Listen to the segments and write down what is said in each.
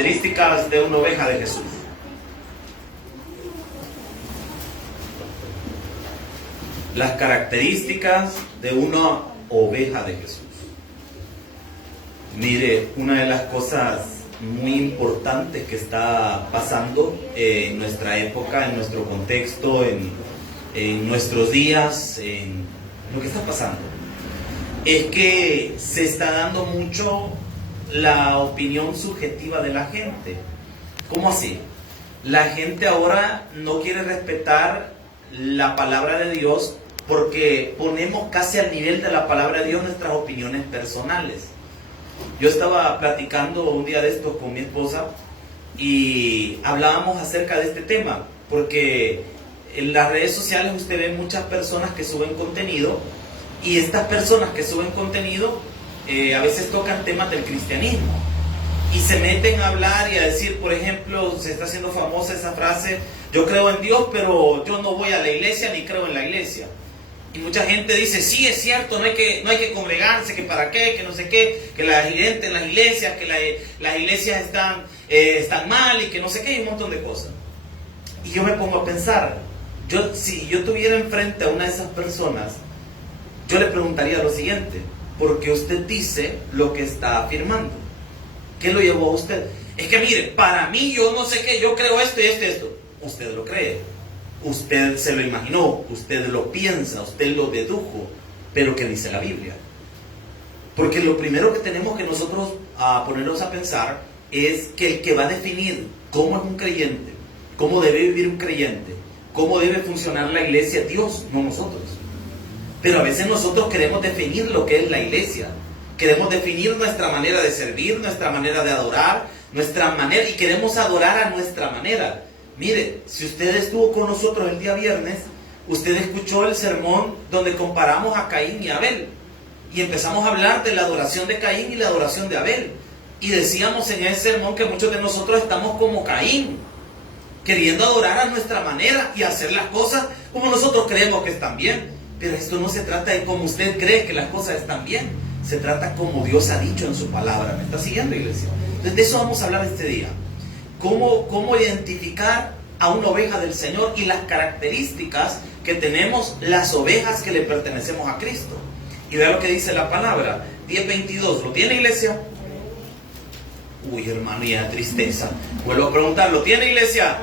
Características de una oveja de Jesús. Las características de una oveja de Jesús. Mire, una de las cosas muy importantes que está pasando en nuestra época, en nuestro contexto, en nuestros días, en lo que está pasando, es que se está dando mucho la opinión subjetiva de la gente. ¿Cómo así? La gente ahora no quiere respetar la palabra de Dios porque ponemos casi al nivel de la palabra de Dios nuestras opiniones personales. Yo estaba platicando un día de estos con mi esposa y hablábamos acerca de este tema, porque en las redes sociales usted ve muchas personas que suben contenido, y estas personas que suben contenido a veces tocan temas del cristianismo y se meten a hablar y a decir, por ejemplo, se está haciendo famosa esa frase: yo creo en Dios, pero yo no voy a la iglesia ni creo en la iglesia. Y mucha gente dice, sí, es cierto, no hay que congregarse, que para qué, que no sé qué, que la gente en las iglesias, que las iglesias están mal y que no sé qué, y un montón de cosas. Y yo me pongo a pensar, si yo tuviera enfrente a una de esas personas, yo le preguntaría lo siguiente: ¿por qué usted dice lo que está afirmando? ¿Qué lo llevó a usted? Es que mire, para mí yo no sé qué, yo creo esto y esto y esto. Usted lo cree, usted se lo imaginó, usted lo piensa, usted lo dedujo, pero ¿qué dice la Biblia? Porque lo primero que tenemos que nosotros ponernos a pensar es que el que va a definir cómo es un creyente, cómo debe vivir un creyente, cómo debe funcionar la iglesia, Dios, no nosotros. Pero a veces nosotros queremos definir lo que es la iglesia. Queremos definir nuestra manera de servir, nuestra manera de adorar, nuestra manera, y queremos adorar a nuestra manera. Mire, si usted estuvo con nosotros el día viernes, usted escuchó el sermón donde comparamos a Caín y Abel. Y empezamos a hablar de la adoración de Caín y la adoración de Abel. Y decíamos en ese sermón que muchos de nosotros estamos como Caín, queriendo adorar a nuestra manera y hacer las cosas como nosotros creemos que están bien. Pero esto no se trata de cómo usted cree que las cosas están bien. Se trata como Dios ha dicho en su palabra. ¿Me está siguiendo, iglesia? Entonces de eso vamos a hablar este día. Cómo identificar a una oveja del Señor y las características que tenemos las ovejas que le pertenecemos a Cristo. Y vea lo que dice la palabra, 10:22. ¿Lo tiene, iglesia? Uy, hermano, ya tristeza. Vuelvo a preguntar, ¿lo tiene, iglesia?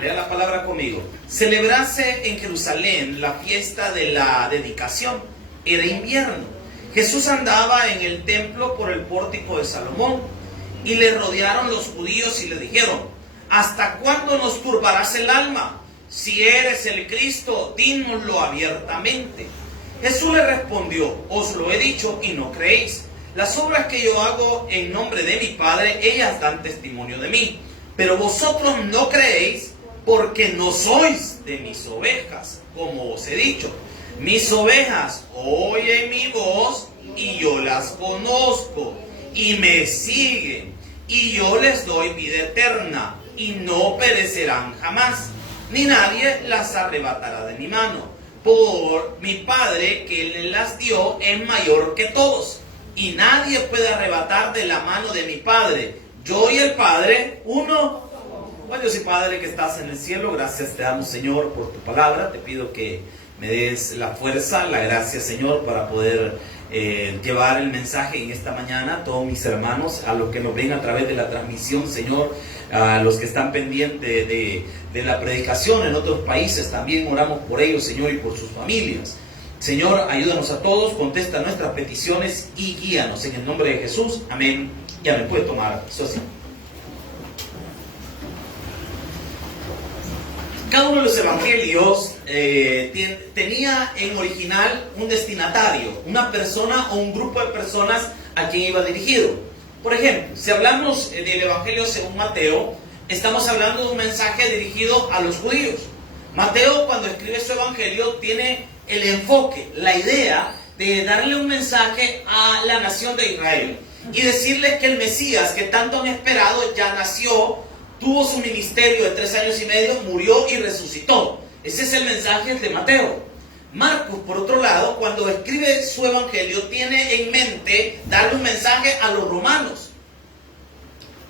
Lea la palabra conmigo. Celebrase en Jerusalén la fiesta de la dedicación. Era invierno. Jesús andaba en el templo por el pórtico de Salomón, y le rodearon los judíos y le dijeron: ¿hasta cuándo nos turbarás el alma? Si eres el Cristo, dínoslo abiertamente. Jesús le respondió: os lo he dicho y no creéis. Las obras que yo hago en nombre de mi Padre, ellas dan testimonio de mí. Pero vosotros no creéis porque no sois de mis ovejas, como os he dicho. Mis ovejas oyen mi voz y yo las conozco y me siguen, y yo les doy vida eterna y no perecerán jamás, ni nadie las arrebatará de mi mano. Por mi Padre que Él las dio es mayor que todos, y nadie puede arrebatar de la mano de mi Padre. Yo y el Padre, uno. Oh Dios y Padre que estás en el cielo, gracias te damos, Señor, por tu palabra. Te pido que me des la fuerza, la gracia, Señor, para poder llevar el mensaje en esta mañana a todos mis hermanos, a los que nos ven a través de la transmisión, Señor, a los que están pendientes de la predicación en otros países. También oramos por ellos, Señor, y por sus familias. Señor, ayúdanos a todos, contesta nuestras peticiones y guíanos en el nombre de Jesús. Amén. Ya me puede tomar su asiento. Cada uno de los evangelios tenía en original un destinatario, una persona o un grupo de personas a quien iba dirigido. Por ejemplo, si hablamos del evangelio según Mateo, estamos hablando de un mensaje dirigido a los judíos. Mateo, cuando escribe su evangelio, tiene el enfoque, la idea de darle un mensaje a la nación de Israel y decirles que el Mesías que tanto han esperado ya nació, tuvo su ministerio de 3 años y medio, murió y resucitó. Ese es el mensaje de Mateo. Marcos, por otro lado, cuando escribe su evangelio, tiene en mente darle un mensaje a los romanos.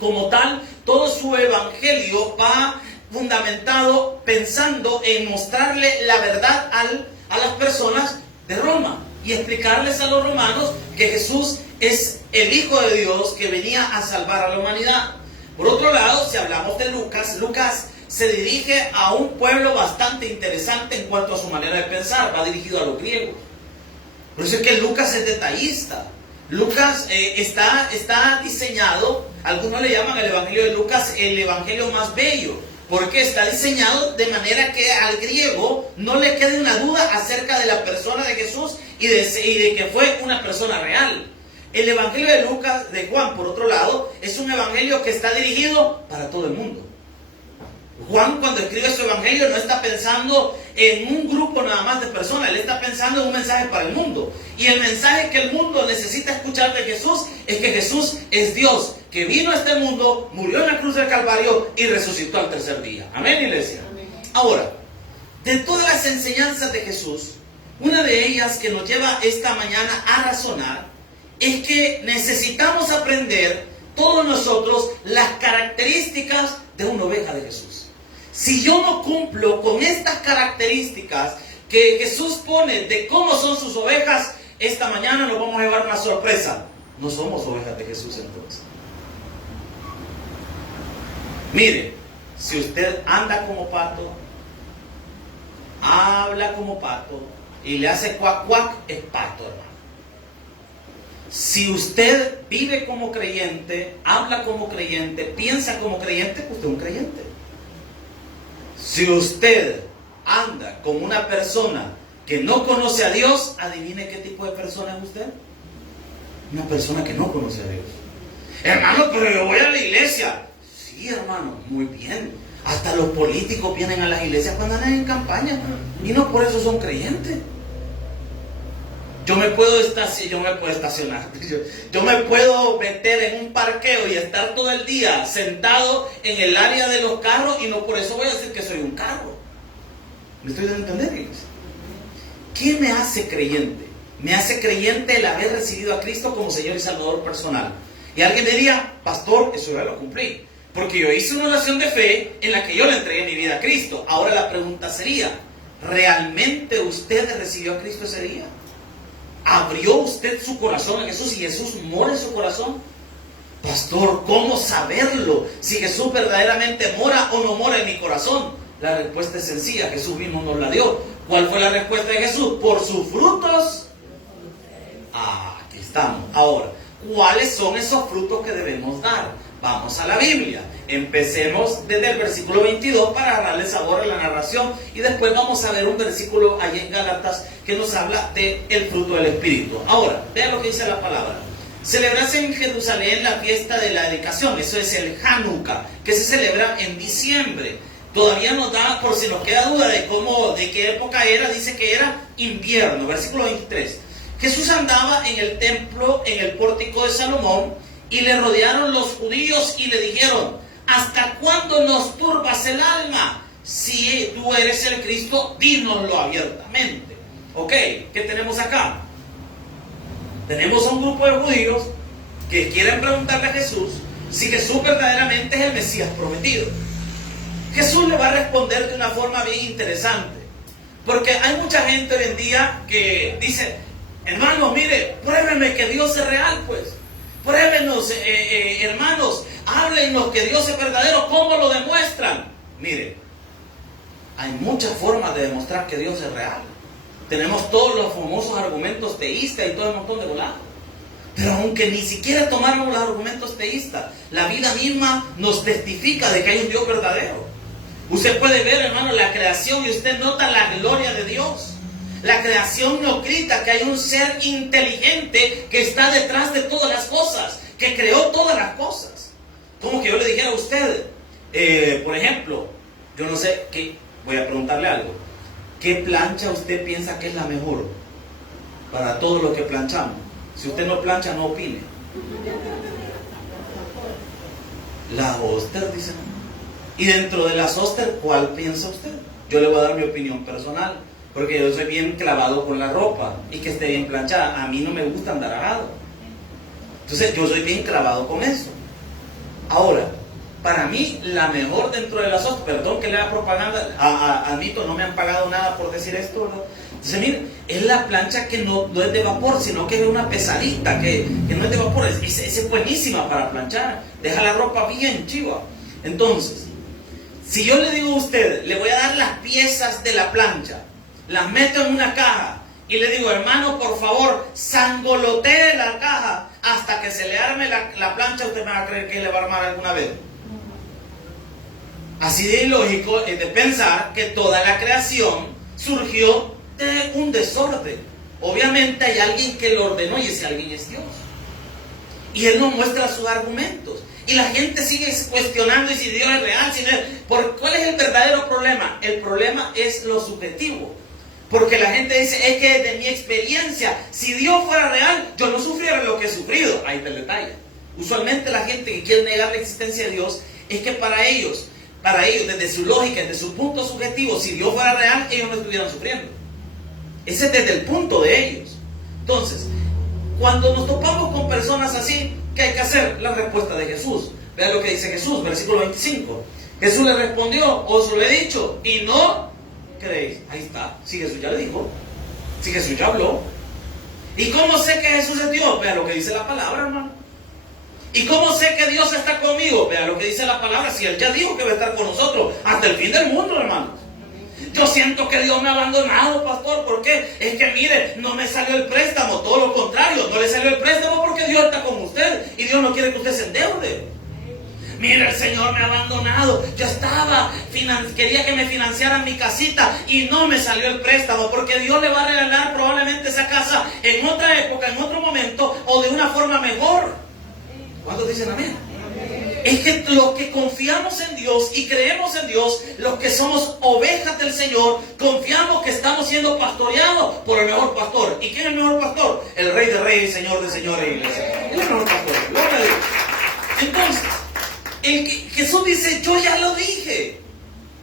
Como tal, todo su evangelio va fundamentado pensando en mostrarle la verdad a las personas de Roma y explicarles a los romanos que Jesús es el Hijo de Dios que venía a salvar a la humanidad. Por otro lado, si hablamos de Lucas, Lucas se dirige a un pueblo bastante interesante en cuanto a su manera de pensar, va dirigido a los griegos. Por eso es que Lucas es detallista. Lucas está diseñado, algunos le llaman el Evangelio de Lucas el Evangelio más bello, porque está diseñado de manera que al griego no le quede una duda acerca de la persona de Jesús y de que fue una persona real. El Evangelio de Lucas, de Juan, por otro lado, es un evangelio que está dirigido para todo el mundo. Juan, cuando escribe su evangelio, no está pensando en un grupo nada más de personas, él está pensando en un mensaje para el mundo. Y el mensaje que el mundo necesita escuchar de Jesús es que Jesús es Dios, que vino a este mundo, murió en la cruz del Calvario y resucitó al tercer día. Amén, iglesia. Amén. Ahora, de todas las enseñanzas de Jesús, una de ellas que nos lleva esta mañana a razonar es que necesitamos aprender todos nosotros las características de una oveja de Jesús. Si yo no cumplo con estas características que Jesús pone de cómo son sus ovejas, esta mañana nos vamos a llevar una sorpresa. No somos ovejas de Jesús entonces. Mire, si usted anda como pato, habla como pato y le hace cuac cuac, es pato, hermano. Si usted vive como creyente, habla como creyente, piensa como creyente, pues usted es un creyente. Si usted anda como una persona que no conoce a Dios, adivine qué tipo de persona es usted. Una persona que no conoce a Dios. Hermano, pero yo voy a la iglesia. Sí, hermano, muy bien. Hasta los políticos vienen a las iglesias cuando andan en campaña y no por eso son creyentes. Yo me puedo estacionar, yo me puedo meter en un parqueo y estar todo el día sentado en el área de los carros y no por eso voy a decir que soy un carro. ¿Me estoy dando a entender? ¿Qué me hace creyente? Me hace creyente el haber recibido a Cristo como Señor y Salvador personal. Y alguien diría, pastor, eso ya lo cumplí, porque yo hice una oración de fe en la que yo le entregué mi vida a Cristo. Ahora la pregunta sería, ¿realmente usted recibió a Cristo ese día? ¿Abrió usted su corazón a Jesús y Jesús mora en su corazón? Pastor, ¿cómo saberlo? Si Jesús verdaderamente mora o no mora en mi corazón. La respuesta es sencilla, Jesús mismo nos la dio. ¿Cuál fue la respuesta de Jesús? Por sus frutos. Aquí estamos. Ahora, ¿cuáles son esos frutos que debemos dar? Vamos a la Biblia. Empecemos desde el versículo 22 para darle sabor a la narración y después vamos a ver un versículo allí en Gálatas que nos habla del fruto del Espíritu. Ahora, vean lo que dice la palabra. Celebrase en Jerusalén la fiesta de la dedicación, eso es el Hanukkah, que se celebra en diciembre. Todavía nos da, por si nos queda duda de qué época era, dice que era invierno, versículo 23. Jesús andaba en el templo, en el pórtico de Salomón, y le rodearon los judíos y le dijeron, ¿hasta cuándo nos turbas el alma? Si tú eres el Cristo, dínoslo abiertamente. Ok, ¿qué tenemos acá? Tenemos a un grupo de judíos que quieren preguntarle a Jesús si Jesús verdaderamente es el Mesías prometido. Jesús le va a responder de una forma bien interesante, porque hay mucha gente hoy en día que dice, hermano, mire, pruébeme que Dios es real, pues. Pruébenos, hermanos, háblenos que Dios es verdadero. ¿Cómo lo demuestran? Mire, hay muchas formas de demostrar que Dios es real. Tenemos todos los famosos argumentos teístas y todo un montón de volados. Pero aunque ni siquiera tomáramos los argumentos teístas, la vida misma nos testifica de que hay un Dios verdadero. Usted puede ver, hermano, la creación y usted nota la gloria de Dios. La creación nos grita que hay un ser inteligente que está detrás de todas las cosas, que creó todas las cosas. Como que yo le dijera a usted, por ejemplo, yo no sé, voy a preguntarle algo. ¿Qué plancha usted piensa que es la mejor para todo lo que planchamos? Si usted no plancha, no opine. La Oster, dice. Y dentro de las Oster, ¿cuál piensa usted? Yo le voy a dar mi opinión personal. Porque yo soy bien clavado con la ropa y que esté bien planchada. A mí no me gusta andar arado. Entonces yo soy bien clavado con eso. Ahora, para mí, la mejor dentro de las otras, perdón que le haga propaganda, admito, no me han pagado nada por decir esto, ¿no? Entonces, miren, es la plancha que no es de vapor, sino que es una pesadita, que no es de vapor, es buenísima para planchar, deja la ropa bien chiva. Entonces, si yo le digo a usted, le voy a dar las piezas de la plancha, las meto en una caja, y le digo, hermano, por favor, sangolotee la caja hasta que se le arme la plancha, usted me va a creer que le va a armar alguna vez. Así de ilógico es de pensar que toda la creación surgió de un desorden. Obviamente hay alguien que lo ordenó y ese alguien es Dios. Y Él nos muestra sus argumentos. Y la gente sigue cuestionando y si Dios es real, si no es. ¿Cuál es el verdadero problema? El problema es lo subjetivo. Porque la gente dice, es que de mi experiencia, si Dios fuera real, yo no sufriera lo que he sufrido. Ahí está el detalle. Usualmente la gente que quiere negar la existencia de Dios, es que para ellos, desde su lógica, desde su punto subjetivo, si Dios fuera real, ellos no estuvieran sufriendo. Ese es desde el punto de ellos. Entonces, cuando nos topamos con personas así, ¿qué hay que hacer? La respuesta de Jesús. Vean lo que dice Jesús, versículo 25. Jesús le respondió, os lo he dicho, y no creéis. Ahí está. Si Jesús ya le dijo, si Jesús ya habló. ¿Y cómo sé que Jesús es Dios? Vean lo que dice la palabra, hermano. ¿Y cómo sé que Dios está conmigo? Vean lo que dice la palabra. Si Él ya dijo que va a estar con nosotros hasta el fin del mundo, hermanos. Yo siento que Dios me ha abandonado, pastor. ¿Por qué? Es que mire, no me salió el préstamo. Todo lo contrario, no le salió el préstamo porque Dios está con usted. Y Dios no quiere que usted se endeude. Mire, el Señor me ha abandonado. Yo quería que me financiaran mi casita y no me salió el préstamo porque Dios le va a regalar probablemente esa casa en otra época, en otro momento o de una forma mejor. ¿Cuántos dicen amén? Es que los que confiamos en Dios y creemos en Dios, los que somos ovejas del Señor, confiamos que estamos siendo pastoreados por el mejor pastor. ¿Y quién es el mejor pastor? El Rey de Reyes, Señor de Señores, iglesia. Él es el mejor pastor. Gloria a Dios. Entonces, Jesús dice, yo ya lo dije,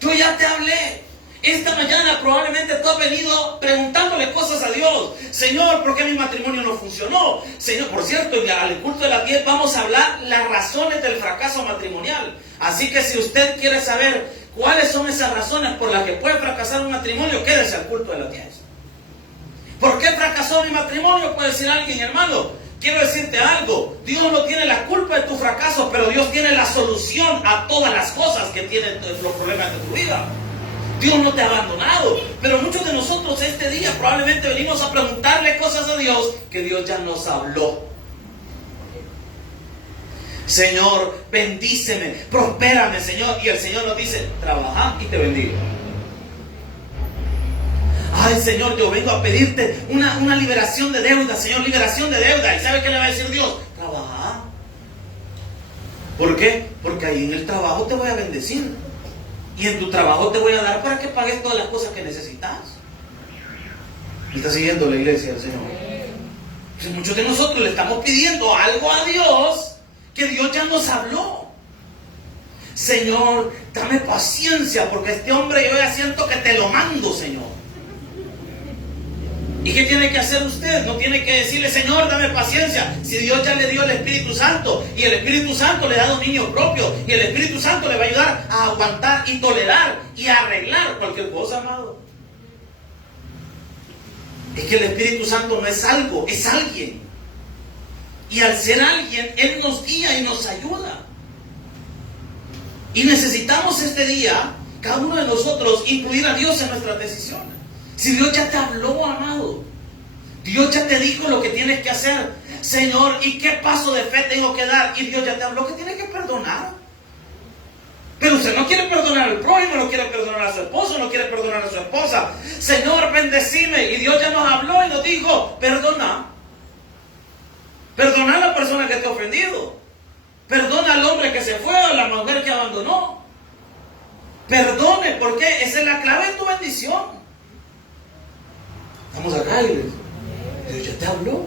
yo ya te hablé. Esta mañana probablemente tú has venido preguntándole cosas a Dios. Señor, ¿por qué mi matrimonio no funcionó? Señor, por cierto, al culto de las 10 vamos a hablar las razones del fracaso matrimonial. Así que si usted quiere saber cuáles son esas razones por las que puede fracasar un matrimonio, quédese al culto de las 10. ¿Por qué fracasó mi matrimonio? Puede decir alguien, hermano, quiero decirte algo. Dios no tiene la culpa de tu fracaso, pero Dios tiene la solución a todas las cosas que tienen los problemas de tu vida. Dios no te ha abandonado, pero muchos de nosotros este día probablemente venimos a preguntarle cosas a Dios que Dios ya nos habló. Señor, bendíceme, prospérame, Señor. Y el Señor nos dice, trabaja y te bendigo. Ay, Señor, yo vengo a pedirte una liberación de deuda, Señor, liberación de deuda. ¿Y sabe qué le va a decir Dios? Trabaja. ¿Por qué? Porque ahí en el trabajo te voy a bendecir. Y en tu trabajo te voy a dar para que pagues todas las cosas que necesitas. ¿Me está siguiendo la iglesia del Señor? Pues muchos de nosotros le estamos pidiendo algo a Dios que Dios ya nos habló. Señor, dame paciencia porque este hombre yo ya siento que te lo mando, Señor. ¿Y qué tiene que hacer usted? No tiene que decirle, Señor, dame paciencia. Si Dios ya le dio el Espíritu Santo y el Espíritu Santo le da dominio propio y el Espíritu Santo le va a ayudar a aguantar y tolerar y a arreglar cualquier cosa, amado. Es que el Espíritu Santo no es algo, es alguien. Y al ser alguien, Él nos guía y nos ayuda. Y necesitamos este día, cada uno de nosotros, incluir a Dios en nuestras decisiones. Si Dios ya te habló, amado, Dios ya te dijo lo que tienes que hacer. Señor, ¿y qué paso de fe tengo que dar? Y Dios ya te habló que tienes que perdonar. Pero usted no quiere perdonar al prójimo, no quiere perdonar a su esposo, no quiere perdonar a su esposa. Señor, bendecime. Y Dios ya nos habló y nos dijo, perdona. Perdona a la persona que te ha ofendido. Perdona al hombre que se fue o a la mujer que abandonó. Perdone, porque esa es la clave de tu bendición. Estamos acá, iglesia. Dios ya te habló.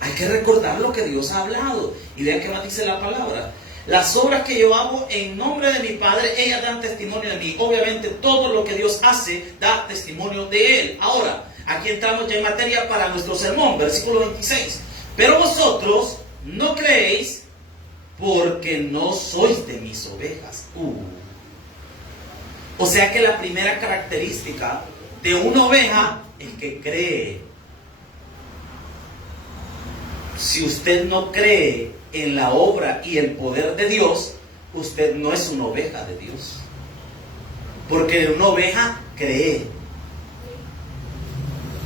Hay que recordar lo que Dios ha hablado. Y vean qué más dice la palabra. Las obras que yo hago en nombre de mi Padre, ellas dan testimonio de mí. Obviamente todo lo que Dios hace da testimonio de Él. Ahora, aquí entramos ya en materia para nuestro sermón, versículo 26. Pero vosotros no creéis porque no sois de mis ovejas. O sea que la primera característica de una oveja es que cree. Si usted no cree en la obra y el poder de Dios, usted no es una oveja de Dios. Porque una oveja cree.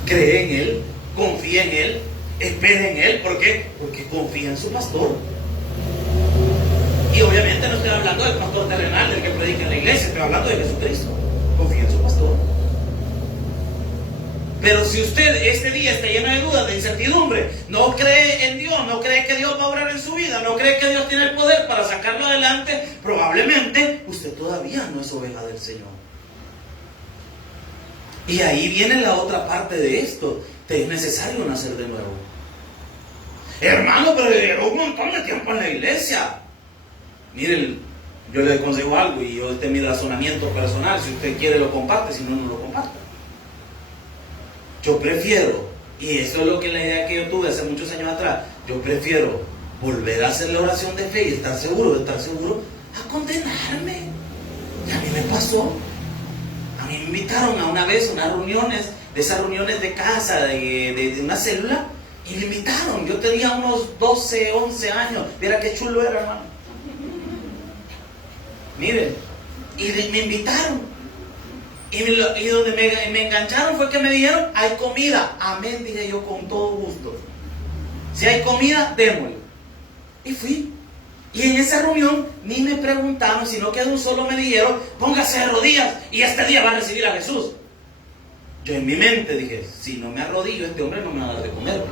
Cree en Él, confía en Él, espera en Él. ¿Por qué? Porque confía en su pastor. Y obviamente no estoy hablando del pastor terrenal, del que predica en la iglesia, estoy hablando de Jesucristo. Confía en su pastor. Pero si usted este día está lleno de dudas, de incertidumbre, no cree en Dios, no cree que Dios va a obrar en su vida, no cree que Dios tiene el poder para sacarlo adelante, probablemente usted todavía no es oveja del Señor. Y ahí viene la otra parte de esto. Te es necesario nacer de nuevo. Hermano, pero llevo un montón de tiempo en la iglesia. Miren, yo le aconsejo algo y este es mi razonamiento personal. Si usted quiere lo comparte, si no, no lo comparte. Yo prefiero, y eso es lo que la idea que yo tuve hace muchos años atrás, yo prefiero volver a hacer la oración de fe y estar seguro, a condenarme. Y a mí me pasó. A mí me invitaron a una vez a unas reuniones, de esas reuniones de casa, de una célula, y me invitaron. Yo tenía unos 12, 11 años. Mira qué chulo era, hermano. Miren, y me invitaron. Y donde me engancharon fue que me dijeron, hay comida. Amén, dije yo con todo gusto. Si hay comida, démosle. Y fui. Y en esa reunión ni me preguntaron, sino que de un solo me dijeron, póngase de rodillas y este día va a recibir a Jesús. Yo en mi mente dije, si no me arrodillo, este hombre no me va a dar de comer.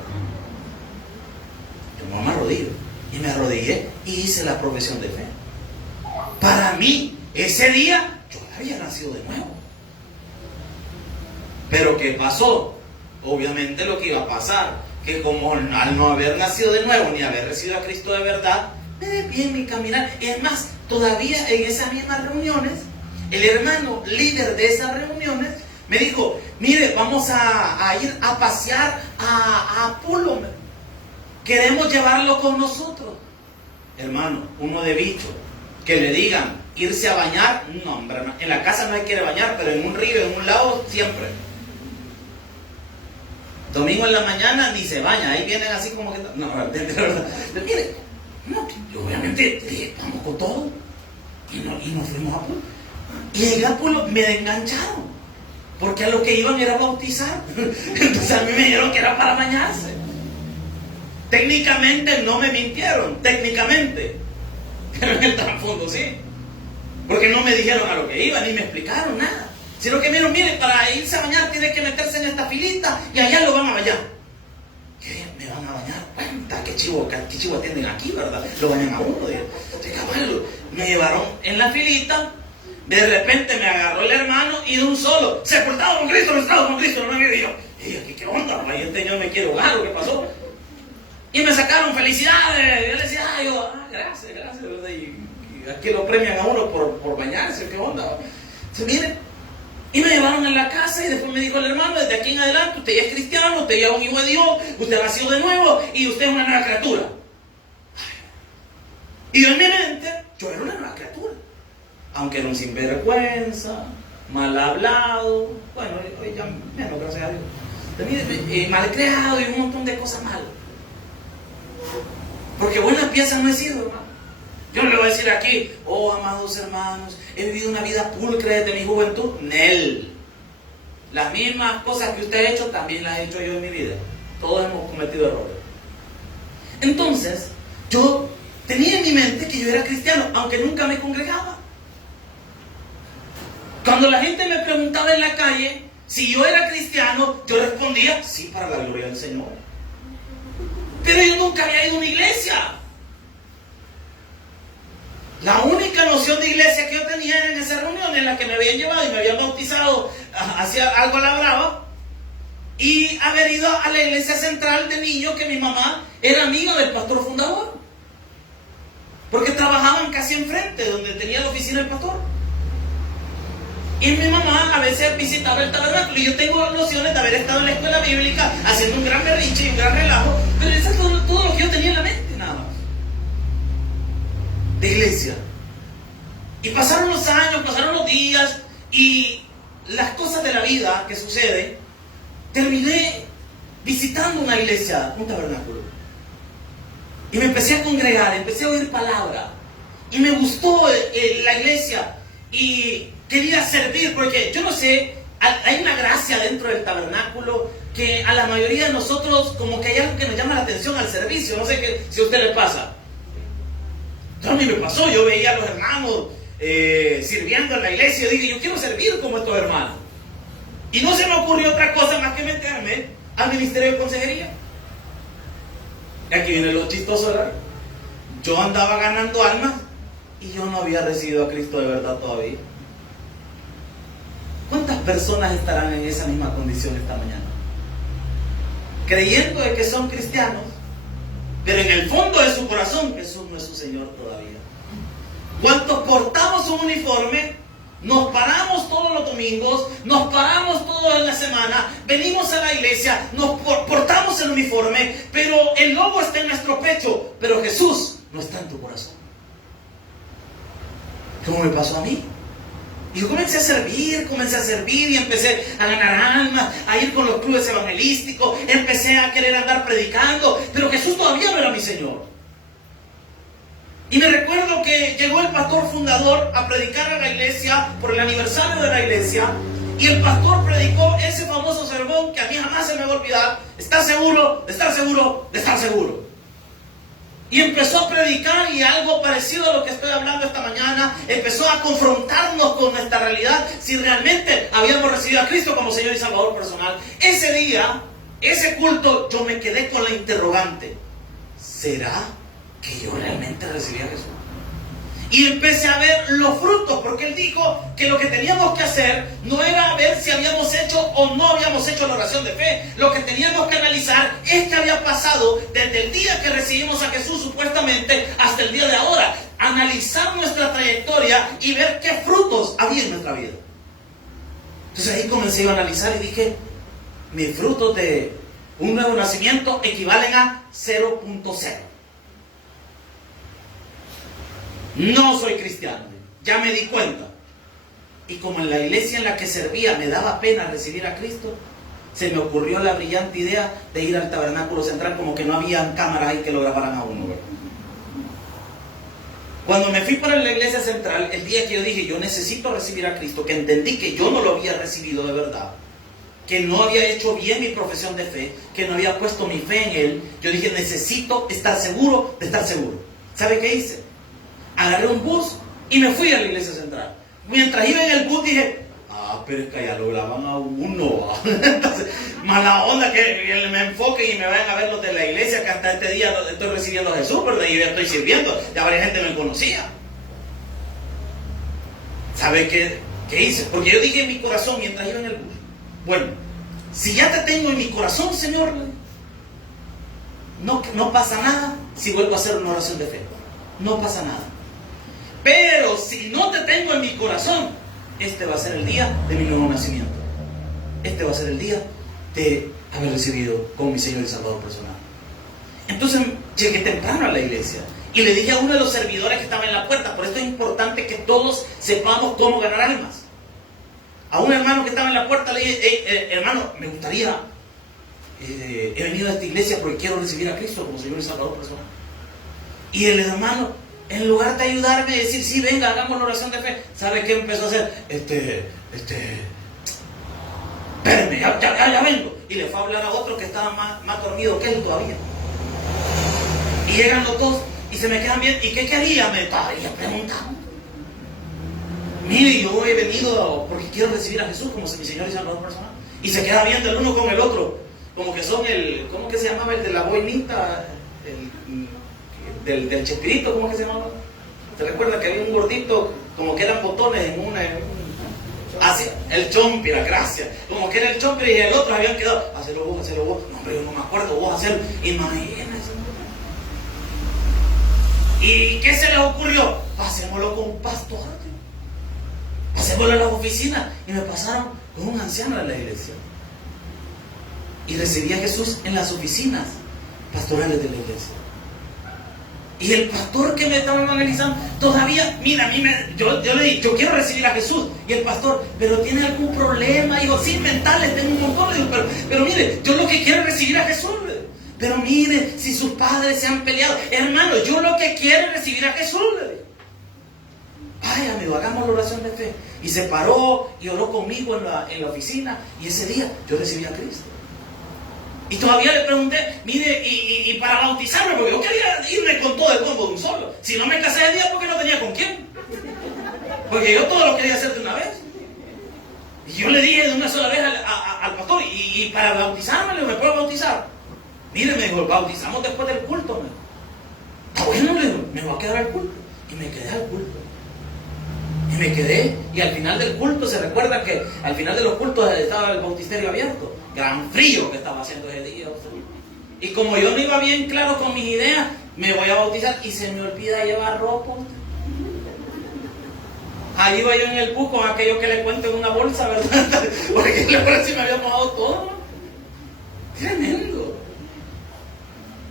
Yo no me arrodillo. Y me arrodillé y hice la profesión de fe. Para mí, ese día, yo había nacido de nuevo. Pero ¿qué pasó? Obviamente lo que iba a pasar, que como al no haber nacido de nuevo, ni haber recibido a Cristo de verdad, me desvié en mi caminar. Es más, todavía en esas mismas reuniones, el hermano líder de esas reuniones me dijo, mire, vamos a ir a pasear a Pulo. Queremos llevarlo con nosotros. Hermano, uno de bicho, que le digan irse a bañar, no, hombre, en la casa no hay que ir a bañar, pero en un río, en un lago, siempre. Domingo en la mañana ni se baña, ahí vienen así como que... No, de verdad. Pero mire, no, yo obviamente dije, vamos con todo. Y nos fuimos a Pulo. Y llegué a Pulo, me engancharon. Porque a lo que iban era a bautizar. Entonces a mí me dijeron que era para bañarse. Técnicamente no me mintieron, técnicamente. Pero en el trasfondo sí. Porque no me dijeron a lo que iban, ni me explicaron nada. Sino que mire, para irse a bañar tiene que meterse en esta filita y allá lo van a bañar. ¿Qué? ¿Me van a bañar? Cuenta, qué chivo atienden aquí, ¿verdad? Lo bañan a uno. De caballo. Me llevaron en la filita, de repente me agarró el hermano y de un solo, sepultado con Cristo, no me vi yo. Y yo, ¿qué onda? Y este señor me quiere ahogar, ¿qué pasó? Y me sacaron felicidades. Yo le decía, gracias, ¿verdad? Y aquí lo premian a uno por bañarse, ¿qué onda? Entonces, miren. Y me llevaron a la casa y después me dijo el hermano, desde aquí en adelante usted ya es cristiano, usted ya es un hijo de Dios, usted ha nacido de nuevo y usted es una nueva criatura. Y yo en mi mente, yo era una nueva criatura. Aunque era un sinvergüenza, mal hablado, bueno, hoy ya menos, gracias a Dios. Mal creado y un montón de cosas malas. Porque buenas piezas no he sido, hermano. Yo no le voy a decir aquí, oh amados hermanos, he vivido una vida pulcra desde mi juventud. Nel. Las mismas cosas que usted ha hecho, también las he hecho yo en mi vida. Todos hemos cometido errores. Entonces, yo tenía en mi mente que yo era cristiano, aunque nunca me congregaba. Cuando la gente me preguntaba en la calle si yo era cristiano, yo respondía, sí, para la gloria del Señor. Pero yo nunca había ido a una iglesia. La única noción de iglesia que yo tenía era en esa reunión en la que me habían llevado y me habían bautizado hacia algo a la brava, y haber ido a la iglesia central de niño, que mi mamá era amiga del pastor fundador, porque trabajaban casi enfrente donde tenía la oficina del pastor. Y mi mamá a veces visitaba el tabernáculo, y yo tengo nociones de haber estado en la escuela bíblica haciendo un gran berrinche y un gran relajo, pero eso es todo lo que yo tenía en la mente, nada más. de iglesia. Y pasaron los años, pasaron los días y las cosas de la vida que suceden, terminé visitando una iglesia, un tabernáculo. Y me empecé a congregar, empecé a oír palabra. Y me gustó la iglesia y quería servir porque yo no sé, hay una gracia dentro del tabernáculo que a la mayoría de nosotros como que hay algo que nos llama la atención al servicio. No sé si a usted le pasa. A mí me pasó, yo veía a los hermanos sirviendo en la iglesia y dije, yo quiero servir como estos hermanos. Y no se me ocurrió otra cosa más que meterme al ministerio de consejería. Y aquí viene lo chistoso, ¿verdad? Yo andaba ganando almas y yo no había recibido a Cristo de verdad todavía. ¿Cuántas personas estarán en esa misma condición esta mañana? Creyendo de que son cristianos, pero en el fondo de su corazón Jesús no es su Señor todavía. ¿Cuántos portamos un uniforme? Nos paramos todos los domingos, nos paramos todos en la semana, venimos a la iglesia, nos portamos el uniforme, pero el logo está en nuestro pecho, pero Jesús no está en tu corazón. ¿Cómo me pasó a mí? Y yo comencé a servir y empecé a ganar almas, a ir con los clubes evangelísticos, empecé a querer andar predicando, pero Jesús todavía no era mi Señor. Y me recuerdo que llegó el pastor fundador a predicar a la iglesia por el aniversario de la iglesia, y el pastor predicó ese famoso sermón que a mí jamás se me va a olvidar: estar seguro, de estar seguro, de estar seguro. Y empezó a predicar, y algo parecido a lo que estoy hablando esta mañana, empezó a confrontarnos con nuestra realidad, si realmente habíamos recibido a Cristo como Señor y Salvador personal. Ese día, ese culto, yo me quedé con la interrogante: ¿será que yo realmente recibí a Jesús? Y empecé a ver los frutos, porque Él dijo que lo que teníamos que hacer no era ver si habíamos hecho o no habíamos hecho la oración de fe. Lo que teníamos que analizar es qué había pasado desde el día que recibimos a Jesús supuestamente hasta el día de ahora. Analizar nuestra trayectoria y ver qué frutos había en nuestra vida. Entonces ahí comencé a analizar y dije, mis frutos de un nuevo nacimiento equivalen a 0.0. No soy cristiano, ya me di cuenta. Y como en la iglesia en la que servía me daba pena recibir a Cristo, se me ocurrió la brillante idea de ir al tabernáculo central, como que no había cámaras ahí que lo grabaran a uno, ¿verdad? Cuando me fui para la iglesia central, el día que yo dije, yo necesito recibir a Cristo, que entendí que yo no lo había recibido de verdad, que no había hecho bien mi profesión de fe, que no había puesto mi fe en Él, yo dije, necesito estar seguro de estar seguro. ¿Sabe qué hice? Agarré un bus y me fui a la iglesia central. Mientras iba en el bus dije, pero es que allá lo graban a uno. Entonces, mala onda que me enfoquen y me vayan a ver los de la iglesia, que hasta este día estoy recibiendo a Jesús, pero yo ya estoy sirviendo. Ya varias gente me conocía. ¿Sabe qué hice? Porque yo dije en mi corazón mientras iba en el bus, bueno, si ya te tengo en mi corazón, Señor, no pasa nada si vuelvo a hacer una oración de fe. No pasa nada. Pero si no te tengo en mi corazón, este va a ser el día de mi nuevo nacimiento. Este va a ser el día de haber recibido como mi Señor y Salvador personal. Entonces llegué temprano a la iglesia y le dije a uno de los servidores que estaba en la puerta, por esto es importante que todos sepamos cómo ganar almas. A un hermano que estaba en la puerta le dije, hermano, me gustaría, he venido a esta iglesia porque quiero recibir a Cristo como Señor y Salvador personal. Y el hermano, en lugar de ayudarme y decir, sí, venga, hagamos la oración de fe, ¿sabe qué empezó a hacer? Espérenme, ya vengo. Y le fue a hablar a otro que estaba más dormido que él todavía. Y llegan los dos y se me quedan bien. ¿Y qué quería? Me todavía preguntando. Mire, yo he venido porque quiero recibir a Jesús como mi Señor y Salvador personal. Y se queda viendo el uno con el otro. Como que son ¿cómo que se llamaba? El de la boinita, del Chespirito, ¿cómo que se llamaba? ¿Se recuerda que había un gordito, como que eran botones en así, el Chompira, gracias. Como que era el Chompira y el otro habían quedado, hacelo vos. No, pero yo no me acuerdo, vos hacerlo. Imagínense. ¿Y qué se les ocurrió? Pasémoslo con un pastor. Pasémoslo a las oficinas. Y me pasaron con un anciano de la iglesia. Y recibí a Jesús en las oficinas pastorales de la iglesia. Y el pastor que me estaba evangelizando, todavía, mira, yo le dije, yo quiero recibir a Jesús. Y el pastor, pero tiene algún problema. Digo, sí, mentales, tengo un montón. Digo, pero mire, yo lo que quiero es recibir a Jesús. Pero mire, si sus padres se han peleado, hermano, yo lo que quiero es recibir a Jesús. Ay, amigo, hagamos la oración de fe. Y se paró y oró conmigo en la oficina. Y ese día yo recibí a Cristo. Y todavía le pregunté, mire, y para bautizarme, porque yo quería irme con todo el combo de un solo. Si no me casé de día, porque no tenía con quién. Porque yo todo lo quería hacer de una vez. Y yo le dije de una sola vez al pastor, y para bautizarme, ¿me puedo bautizar? Mire, me dijo, bautizamos después del culto. Está bueno, le digo, me voy a quedar al culto. Y me quedé al culto. Y me quedé, y al final del culto, se recuerda que al final de los cultos estaba el bautisterio abierto. Gran frío que estaba haciendo ese día. Y como yo no iba bien claro con mis ideas, me voy a bautizar y se me olvida llevar ropa. Ahí iba yo en el bus con aquello que le cuento en una bolsa, ¿verdad? Porque la bolsa me había mojado todo. Tremendo.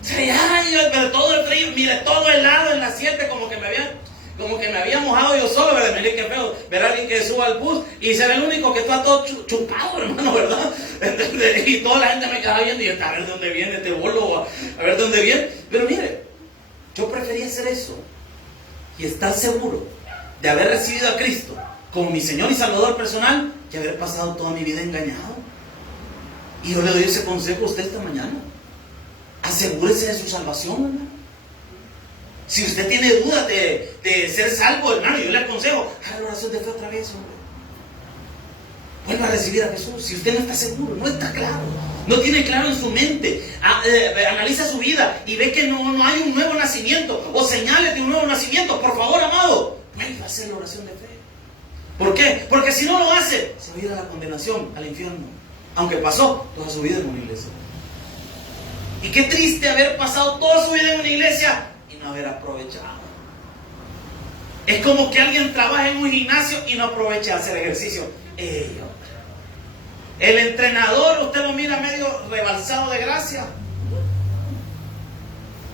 O sea, ya, pero todo el frío, mire, todo helado en las 7, como que me había mojado yo solo, ¿verdad? Me dije que feo ver a alguien que suba al bus y ser el único que está todo chupado, hermano, ¿verdad? Y toda la gente me quedaba viendo y a ver de dónde viene este bolo, a ver de dónde viene. Pero mire, yo prefería hacer eso y estar seguro de haber recibido a Cristo como mi Señor y Salvador personal que haber pasado toda mi vida engañado. Y yo le doy ese consejo a usted esta mañana. Asegúrese de su salvación, hermano. Si usted tiene dudas de ser salvo, hermano, yo le aconsejo, haga la oración de fe otra vez, hombre. Vuelva a recibir a Jesús. Si usted no está seguro, no está claro, no tiene claro en su mente, analiza su vida y ve que no hay un nuevo nacimiento o señales de un nuevo nacimiento, por favor, amado, vuelva a hacer la oración de fe. ¿Por qué? Porque si no lo hace, se va a ir a la condenación, al infierno. Aunque pasó toda su vida en una iglesia. Y qué triste haber pasado toda su vida en una iglesia y no haber aprovechado. Es como que alguien trabaja en un gimnasio y no aprovecha de hacer ejercicio. El entrenador, usted lo mira medio rebalsado de gracia.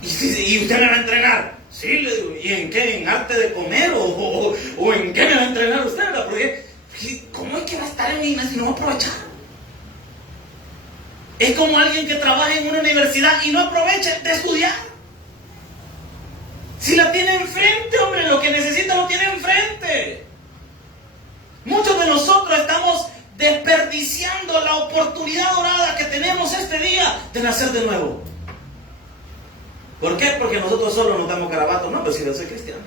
¿Y usted me va a entrenar? Sí, le digo. ¿Y en qué? ¿En arte de comer? ¿O en qué me va a entrenar usted? Porque ¿cómo es que va a estar en el gimnasio y no va a aprovechar? Es como alguien que trabaja en una universidad y no aprovecha de estudiar. Si la tiene enfrente, hombre, lo que necesita lo tiene enfrente. Muchos de nosotros estamos desperdiciando la oportunidad dorada que tenemos este día de nacer de nuevo. ¿Por qué? Porque nosotros solo nos damos garabatos. No, pero si yo soy cristiano.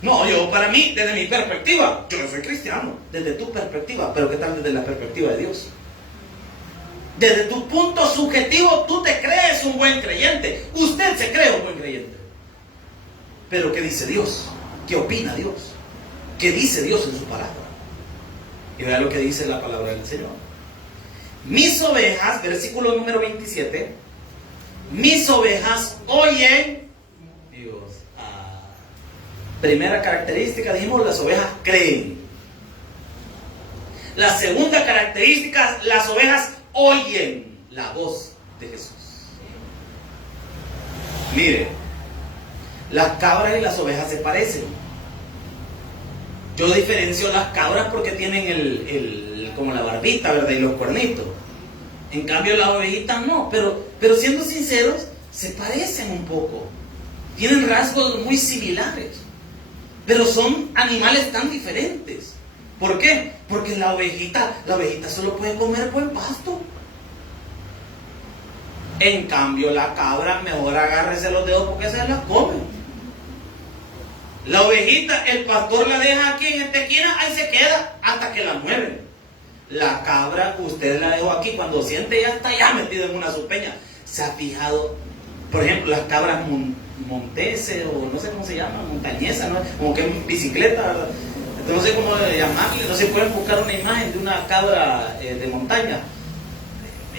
No, yo, para mí, desde mi perspectiva, yo no soy cristiano. Desde tu perspectiva, pero ¿qué tal desde la perspectiva de Dios? Desde tu punto subjetivo, tú te crees un buen creyente. Usted se cree un buen creyente. Pero ¿qué dice Dios? ¿Qué opina Dios? ¿Qué dice Dios en su palabra? Y vea lo que dice la palabra del Señor. Mis ovejas, versículo número 27. Mis ovejas oyen. Dios. Primera característica, dijimos, las ovejas creen. La segunda característica, las ovejas oyen la voz de Jesús. Mire, las cabras y las ovejas se parecen. Yo diferencio las cabras porque tienen como la barbita, ¿verdad? Y los cuernitos. En cambio las ovejitas no, pero siendo sinceros, se parecen un poco. Tienen rasgos muy similares, pero son animales tan diferentes. ¿Por qué? Porque la ovejita solo puede comer buen pasto. En cambio la cabra, mejor agárrese los dedos porque se las come. La ovejita, el pastor la deja aquí en esta esquina, ahí se queda hasta que la mueven. La cabra, usted la dejó aquí, cuando siente ya está ya metido en una supeña. ¿Se ha fijado? Por ejemplo, las cabras monteses, o no sé cómo se llama, montañesas, ¿no? Como que en bicicleta, ¿verdad? No sé cómo llamarle, no se pueden buscar una imagen de una cabra de montaña.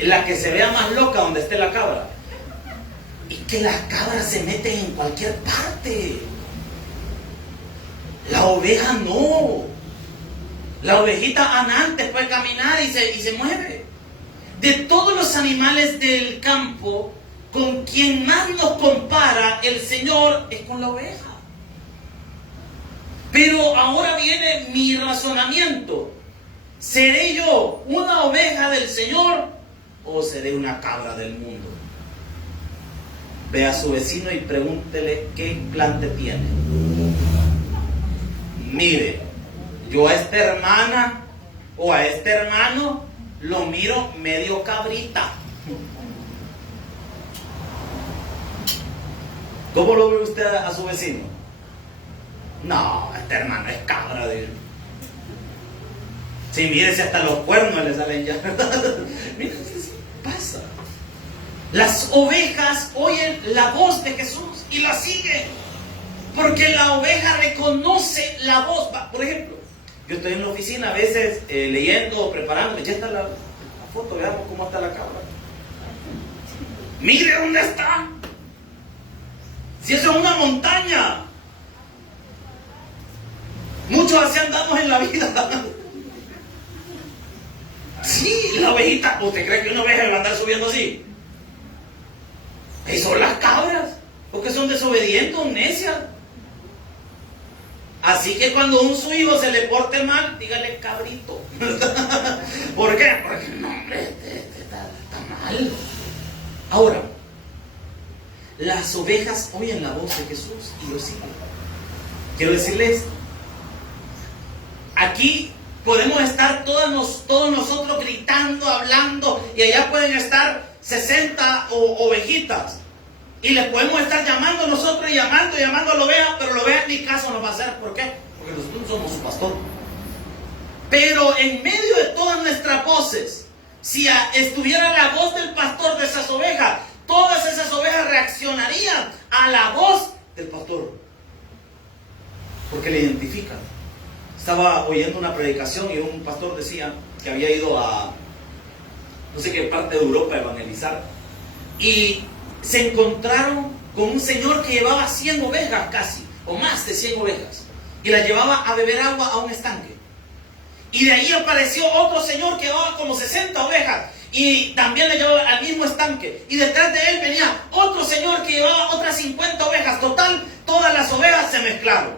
La que se vea más loca donde esté la cabra. Y que las cabras se meten en cualquier parte. La oveja no. La ovejita anante puede caminar y se mueve. De todos los animales del campo, con quien más nos compara el Señor es con la oveja. Pero ahora viene mi razonamiento. ¿Seré yo una oveja del Señor o seré una cabra del mundo? Ve a su vecino y pregúntele qué plante tiene. Mire, yo a esta hermana o a este hermano lo miro medio cabrita. ¿Cómo lo ve usted a su vecino? No, este hermano es cabra. Sí, mire, si hasta los cuernos le salen ya. Mira, pasa. Las ovejas oyen la voz de Jesús y la siguen. Porque la oveja reconoce la voz. Por ejemplo, yo estoy en la oficina a veces leyendo, preparándome. Ya está la foto, veamos cómo está la cabra. Mire dónde está. Si eso es una montaña. Muchos así andamos en la vida. Sí, la ovejita. ¿Usted cree que una oveja va a andar subiendo así? Y son las cabras, porque son desobedientes, necias. Así que cuando un su hijo se le porte mal, dígale cabrito. ¿Por qué? Porque no, hombre, está mal. Ahora, las ovejas oyen la voz de Jesús y lo siguen. Quiero decirles, aquí podemos estar todos nosotros gritando, hablando, y allá pueden estar 60 ovejitas. Y les podemos estar llamando nosotros, llamando a la oveja, pero la oveja ni caso nos va a hacer. ¿Por qué? Porque nosotros no somos su pastor. Pero en medio de todas nuestras voces, si estuviera la voz del pastor de esas ovejas, todas esas ovejas reaccionarían a la voz del pastor. Porque le identifican. Estaba oyendo una predicación y un pastor decía que había ido a no sé qué parte de Europa a evangelizar. Y se encontraron con un señor que llevaba 100 ovejas casi, o más de 100 ovejas. Y las llevaba a beber agua a un estanque. Y de ahí apareció otro señor que llevaba como 60 ovejas. Y también le llevaba al mismo estanque. Y detrás de él venía otro señor que llevaba otras 50 ovejas. Total, todas las ovejas se mezclaron.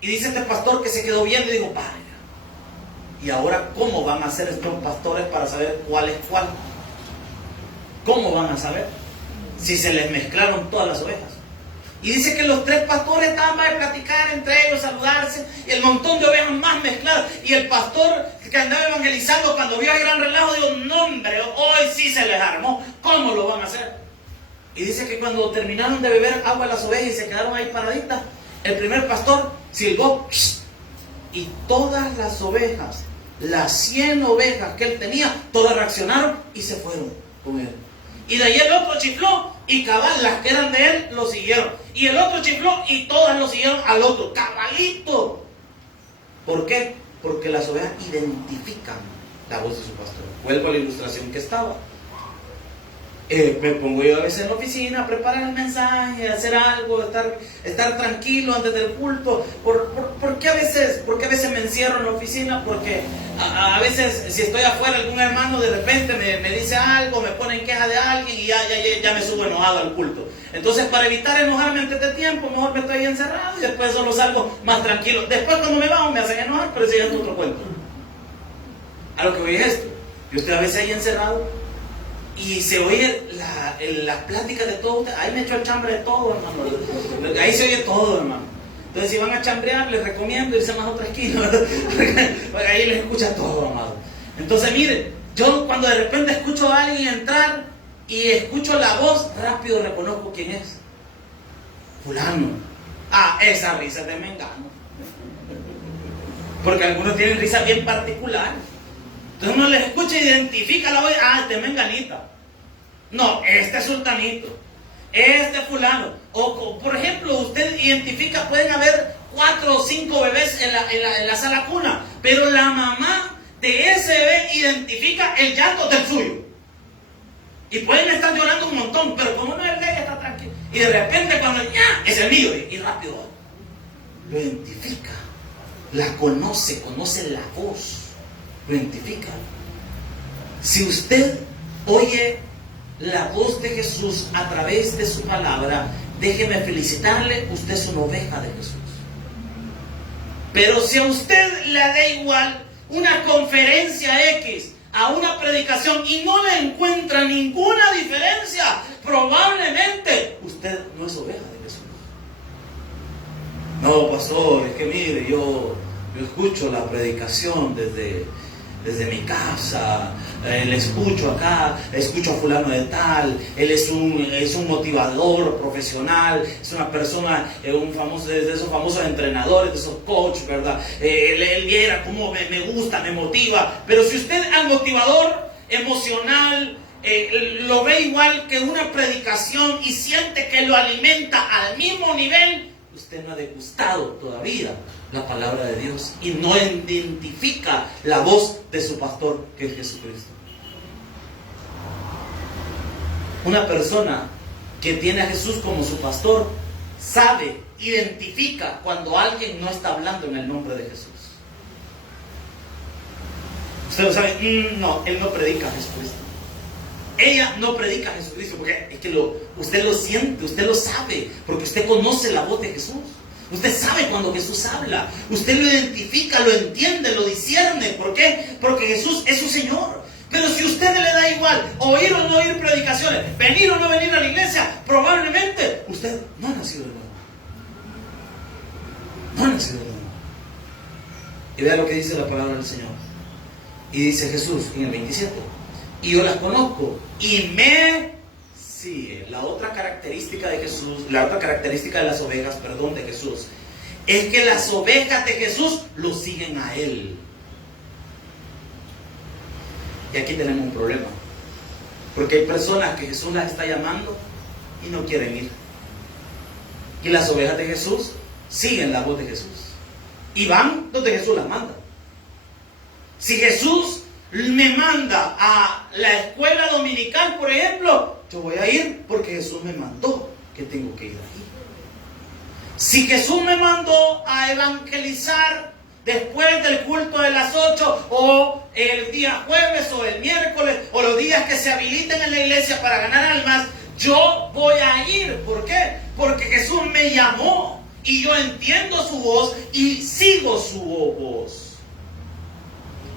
Y dice este pastor que se quedó viendo y dijo, vaya, ¿y ahora cómo van a hacer estos pastores para saber cuál es cuál? ¿Cómo van a saber? Si se les mezclaron todas las ovejas. Y dice que los 3 pastores estaban para platicar entre ellos, saludarse, y el montón de ovejas más mezcladas. Y el pastor que andaba evangelizando, cuando vio el gran relajo, dijo, no hombre, hoy sí se les armó. ¿Cómo lo van a hacer? Y dice que cuando terminaron de beber agua las ovejas y se quedaron ahí paraditas, el primer pastor silbó, y todas las ovejas, las 100 ovejas que él tenía, todas reaccionaron y se fueron con él. Y de ahí el otro chifló y cabal, las que eran de él lo siguieron. Y el otro chifló y todas lo siguieron al otro, cabalito. ¿Por qué? Porque las ovejas identifican la voz de su pastor. Vuelvo a la ilustración que estaba. Me pongo yo a veces en la oficina a preparar el mensaje, a hacer algo, estar tranquilo antes del culto. ¿Por qué a veces me encierro en la oficina? Porque a veces si estoy afuera, algún hermano de repente me dice algo, me pone en queja de alguien y ya me subo enojado al culto. Entonces, para evitar enojarme antes de tiempo, mejor me estoy ahí encerrado y después solo salgo más tranquilo. Después cuando me bajo me hacen enojar, pero ese ya es otro cuento. A lo que voy es esto. Yo estoy a veces ahí encerrado y se oye las pláticas de todos. Ahí me echo el chambre de todo, hermano. Ahí se oye todo, hermano. Entonces, si van a chambrear, les recomiendo irse más a otra esquina, porque ahí les escucha todo, hermano. Entonces, miren, yo cuando de repente escucho a alguien entrar y escucho la voz, rápido reconozco quién es. Fulano. Ah, esa risa es de Mengano. Porque algunos tienen risa bien particular. Entonces uno les escucha e identifica la voz. Ah, este es Menganita. No, este es Sultanito. Este es fulano. O por ejemplo, usted identifica, pueden haber 4 o 5 bebés en la sala cuna, pero la mamá de ese bebé identifica el llanto del suyo. Y pueden estar llorando un montón, pero como no es el de ella, está tranquilo. Y de repente cuando ya es el mío, y rápido lo identifica. La conoce la voz. Lo identifica. Si usted oye la voz de Jesús a través de su palabra, déjeme felicitarle, usted es una oveja de Jesús. Pero si a usted le da igual una conferencia X a una predicación y no le encuentra ninguna diferencia, probablemente usted no es oveja de Jesús. No, pastor, es que mire, yo escucho la predicación desde mi casa, le escucho acá, escucho a fulano de tal, él es un motivador profesional, es una persona, un famoso, de esos famosos entrenadores, de esos coaches, ¿verdad? Él viera cómo me gusta, me motiva. Pero si usted al motivador emocional lo ve igual que una predicación y siente que lo alimenta al mismo nivel, usted no ha degustado todavía la palabra de Dios y no identifica la voz de su pastor, que es Jesucristo. Una persona que tiene a Jesús como su pastor sabe, identifica cuando alguien no está hablando en el nombre de Jesús. Usted lo sabe, no, él no predica a Jesucristo. Ella no predica a Jesucristo, porque es que usted lo siente, usted lo sabe, porque usted conoce la voz de Jesús. Usted sabe cuando Jesús habla, usted lo identifica, lo entiende, lo discierne. ¿Por qué? Porque Jesús es su Señor. Pero si a usted le da igual oír o no oír predicaciones, venir o no venir a la iglesia, probablemente usted no ha nacido de nuevo. No ha nacido de nuevo. Y vea lo que dice la palabra del Señor. Y dice Jesús en el 27: y yo las conozco y me siguen. La otra característica de Jesús, la otra característica de las ovejas, de Jesús, es que las ovejas de Jesús lo siguen a Él. Y aquí tenemos un problema, porque hay personas que Jesús las está llamando y no quieren ir. Y las ovejas de Jesús siguen la voz de Jesús y van donde Jesús las manda. Si Jesús me manda a la escuela dominical, por ejemplo, yo voy a ir porque Jesús me mandó que tengo que ir ahí. Si Jesús me mandó a evangelizar después del culto de las 8, o el día jueves, o el miércoles, o los días que se habiliten en la iglesia para ganar almas, yo voy a ir. ¿Por qué? Porque Jesús me llamó y yo entiendo su voz y sigo su voz.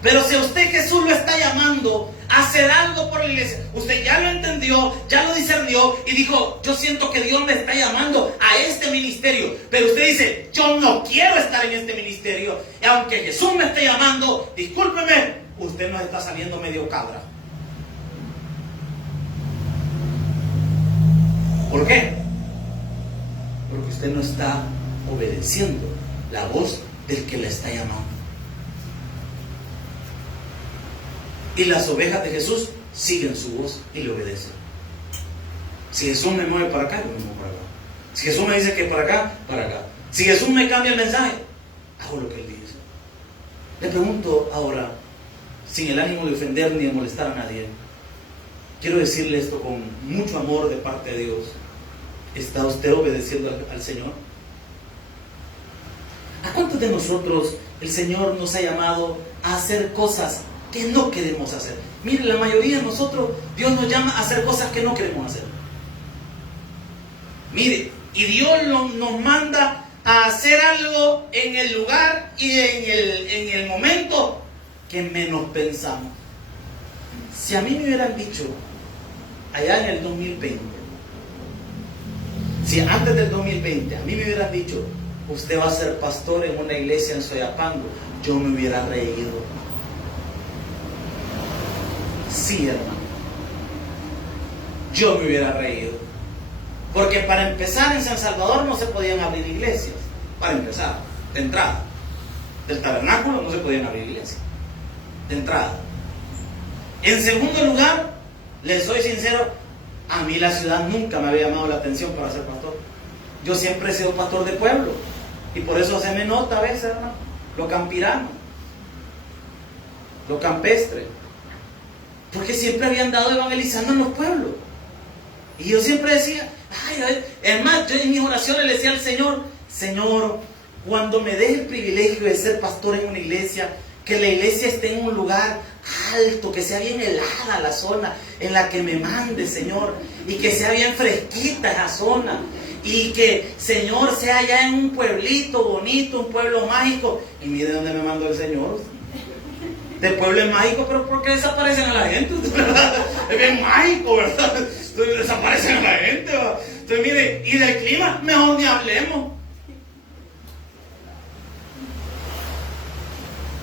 Pero si a usted Jesús lo está llamando a hacer algo por la iglesia, usted ya lo entendió, ya lo discernió y dijo: yo siento que Dios me está llamando a este ministerio. Pero usted dice: yo no quiero estar en este ministerio, y aunque Jesús me esté llamando, discúlpeme, usted nos está saliendo medio cabra. ¿Por qué? Porque usted no está obedeciendo la voz del que le está llamando. Y las ovejas de Jesús siguen su voz y le obedecen. Si Jesús me mueve para acá, yo me muevo para acá. Si Jesús me dice que para acá, para acá. Si Jesús me cambia el mensaje, hago lo que Él dice. Le pregunto ahora, sin el ánimo de ofender ni de molestar a nadie, quiero decirle esto con mucho amor de parte de Dios: ¿está usted obedeciendo al Señor? ¿A cuántos de nosotros el Señor nos ha llamado a hacer cosas que no queremos hacer? Mire, la mayoría de nosotros, Dios nos llama a hacer cosas que no queremos hacer. Mire, y Dios nos manda a hacer algo en el lugar y en el momento que menos pensamos. Si a mí me hubieran dicho allá en el 2020, si antes del 2020 a mí me hubieran dicho: usted va a ser pastor en una iglesia en Soyapango, yo me hubiera reído. Sí, hermano, yo me hubiera reído. Porque para empezar, en San Salvador no se podían abrir iglesias. Para empezar, de entrada. Del tabernáculo no se podían abrir iglesias. De entrada. En segundo lugar, les soy sincero, a mí la ciudad nunca me había llamado la atención para ser pastor. Yo siempre he sido pastor de pueblo. Y por eso se me nota a veces, hermano, lo campirano, lo campestre. Porque siempre había andado evangelizando en los pueblos. Y yo siempre decía: ay, es más, yo en mis oraciones le decía al Señor: Señor, cuando me des el privilegio de ser pastor en una iglesia, Que la iglesia esté en un lugar alto, que sea bien helada la zona en la que me mande, Señor. Y que sea bien fresquita esa zona. Y que, Señor, sea allá en un pueblito bonito, un pueblo mágico. Y mire dónde me mandó el Señor. De pueblo mágico, pero ¿por qué desaparecen a la gente? Es bien mágico, ¿verdad? Entonces desaparecen a la gente, ¿verdad? Entonces mire, y del clima, mejor ni hablemos.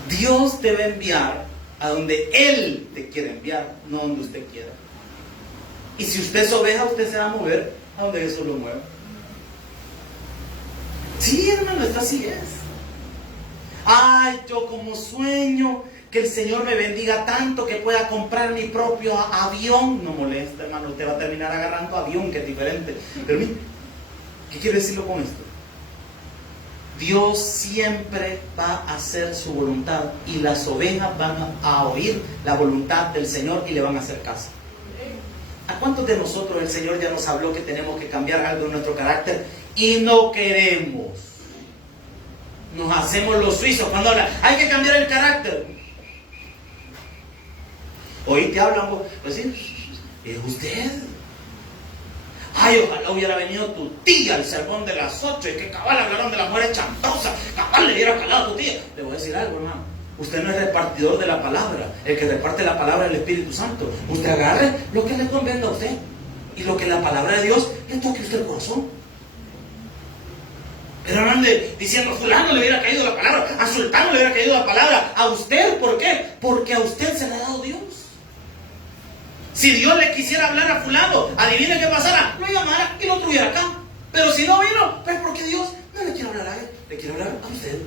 Dios te va a enviar a donde Él te quiere enviar, no donde usted quiera. Y si usted es oveja, usted se va a mover a donde Jesús lo mueva. Sí, hermano, esto así es. Ay, yo como sueño que el Señor me bendiga tanto que pueda comprar mi propio avión. No molesta, hermano, usted va a terminar agarrando avión, que es diferente. Pero mire, ¿qué quiere decirlo con esto? Dios siempre va a hacer su voluntad y las ovejas van a oír la voluntad del Señor y le van a hacer caso. ¿A cuántos de nosotros el Señor ya nos habló que tenemos que cambiar algo en nuestro carácter y no queremos? Nos hacemos los suizos cuando hablan, hay que cambiar el carácter. Hoy te hablan, pues sí, es usted. Ay, ojalá hubiera venido tu tía al sermón de las 8 y que cabal hablaron de las mujeres chambrosas, cabal le hubiera calado a tu tía. Le voy a decir algo, hermano. Usted no es repartidor de la palabra. El que reparte la palabra es el Espíritu Santo. Usted agarre lo que le convenga a usted y lo que la palabra de Dios le toque a usted el corazón. Pero no ande diciendo a fulano le hubiera caído la palabra, a sultano le hubiera caído la palabra. ¿A usted por qué? Porque a usted se le ha dado Dios. Si Dios le quisiera hablar a fulano, adivine qué pasara, lo llamara y lo tuviera acá. Pero si no vino, pues porque Dios no le quiere hablar a él, le quiere hablar a usted.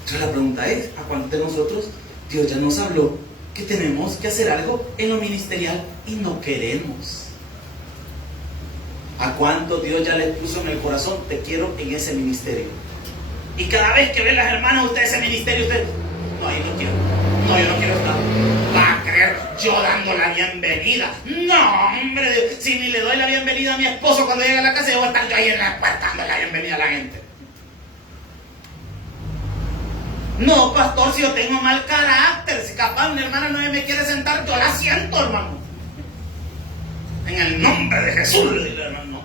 Entonces la pregunta es, ¿a cuántos de nosotros Dios ya nos habló que tenemos que hacer algo en lo ministerial y no queremos? ¿A cuánto Dios ya le puso en el corazón, te quiero en ese ministerio? Y cada vez que ven las hermanas, usted ese ministerio, usted, no, yo no quiero, no, yo no quiero estar. Va a creer yo dando la bienvenida. No, hombre, si ni le doy la bienvenida a mi esposo cuando llega a la casa, yo voy a estar yo ahí en la puerta dando la bienvenida a la gente. No, pastor, si yo tengo mal carácter, si capaz mi hermana no me quiere sentar, yo la siento, hermano. En el nombre de Jesús, le digo, hermano.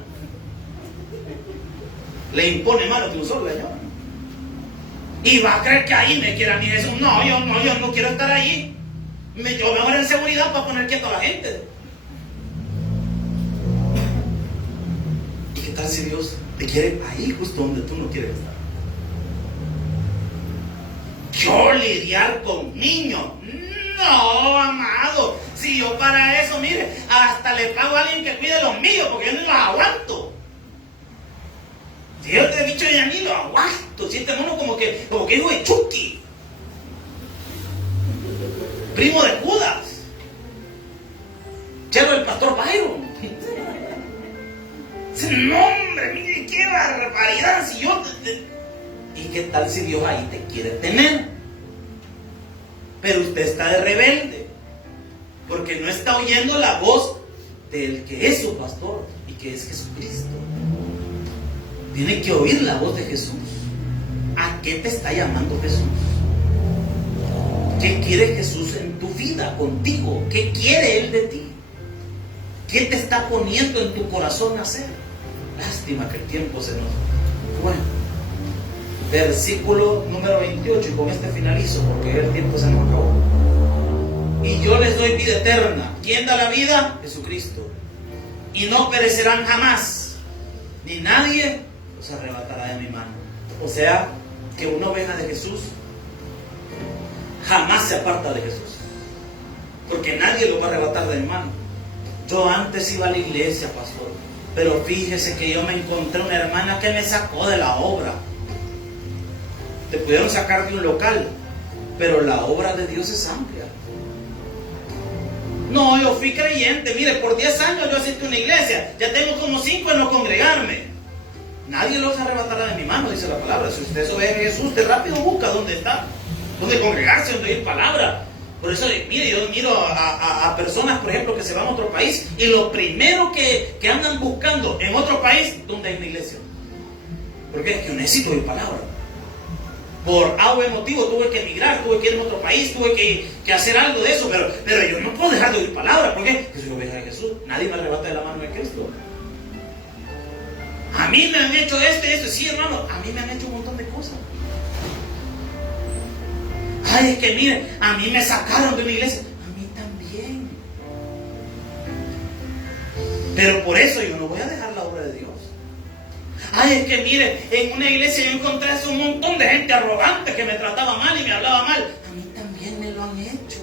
Le impone mano que un solo, Señor. Y va a creer que ahí me quiere a mí Jesús. No, yo no quiero estar allí. Yo me voy en seguridad para poner quieto a la gente. ¿Y qué tal si Dios te quiere ahí justo donde tú no quieres estar? Yo lidiar con niños. No, amado. Si yo para eso, mire, hasta le pago a alguien que cuide los míos, porque yo no los aguanto. Si yo te he dicho y a mí lo aguanto. Siente uno como que hijo de Chucky, primo de Judas, chero del pastor Byron. No, hombre, mire qué barbaridad. Si yo ¿y qué tal si Dios ahí te quiere tener? Pero usted está de rebelde, porque no está oyendo la voz del que es su pastor y que es Jesucristo. Tiene que oír la voz de Jesús. ¿A qué te está llamando Jesús? ¿Qué quiere Jesús en tu vida, contigo? ¿Qué quiere Él de ti? ¿Qué te está poniendo en tu corazón a hacer? Lástima que el tiempo se nos... Bueno, versículo número 28, y con este finalizo, porque el tiempo se nos acabó. Y yo les doy vida eterna. ¿Quién da la vida? Jesucristo. Y no perecerán jamás, ni nadie los arrebatará de mi mano. O sea, que una oveja de Jesús jamás se aparta de Jesús, porque nadie lo va a arrebatar de mi mano. Yo antes iba a la iglesia, pastor, pero fíjese que yo me encontré una hermana que me sacó de la obra. Te pudieron sacar de un local, pero la obra de Dios es amplia. No, yo fui creyente, mire, por 10 años yo asistí a una iglesia, ya tengo como 5 en no congregarme. Nadie los arrebatará de mi mano, dice la palabra. Si usted ve a Jesús, usted rápido busca dónde está, dónde congregarse, dónde oír palabra. Por eso, mire, yo miro a personas, por ejemplo, que se van a otro país y lo primero que andan buscando en otro país, ¿dónde hay una iglesia? Porque es que yo necesito oír palabra. Por A o B motivo tuve que emigrar, tuve que ir a otro país, tuve que hacer algo de eso, pero yo no puedo dejar de oír palabra. ¿Por qué? Porque soy oveja de Jesús. Nadie me arrebata de la mano de Cristo. A mí me han hecho esto. Sí, hermano, a mí me han hecho un montón de cosas. Ay, es que miren, a mí me sacaron de una iglesia. A mí también. Pero por eso yo no voy a dejar la obra de Dios. Ay, es que mire, en una iglesia yo encontré un montón de gente arrogante que me trataba mal y me hablaba mal. A mí también me lo han hecho.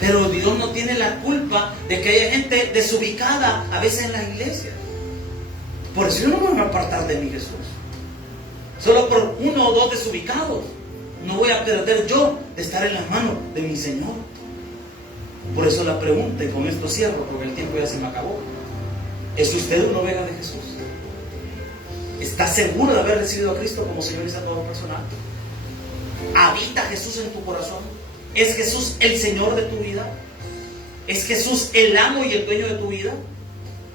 Pero Dios no tiene la culpa de que haya gente desubicada a veces en las iglesias. Por eso yo no me voy a apartar de mi Jesús. Solo por uno o dos desubicados no voy a perder yo de estar en las manos de mi Señor. Por eso la pregunta, y con esto cierro porque el tiempo ya se me acabó: ¿es usted una oveja de Jesús? ¿Está seguro de haber recibido a Cristo como Señor y Salvador personal? ¿Habita Jesús en tu corazón? ¿Es Jesús el Señor de tu vida? ¿Es Jesús el amo y el dueño de tu vida?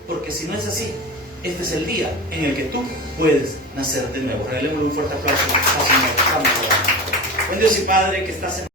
Porque si no es así, este es el día en el que tú puedes nacer de nuevo. Regalémosle un fuerte aplauso al Señor. Buen Dios y Padre que estás en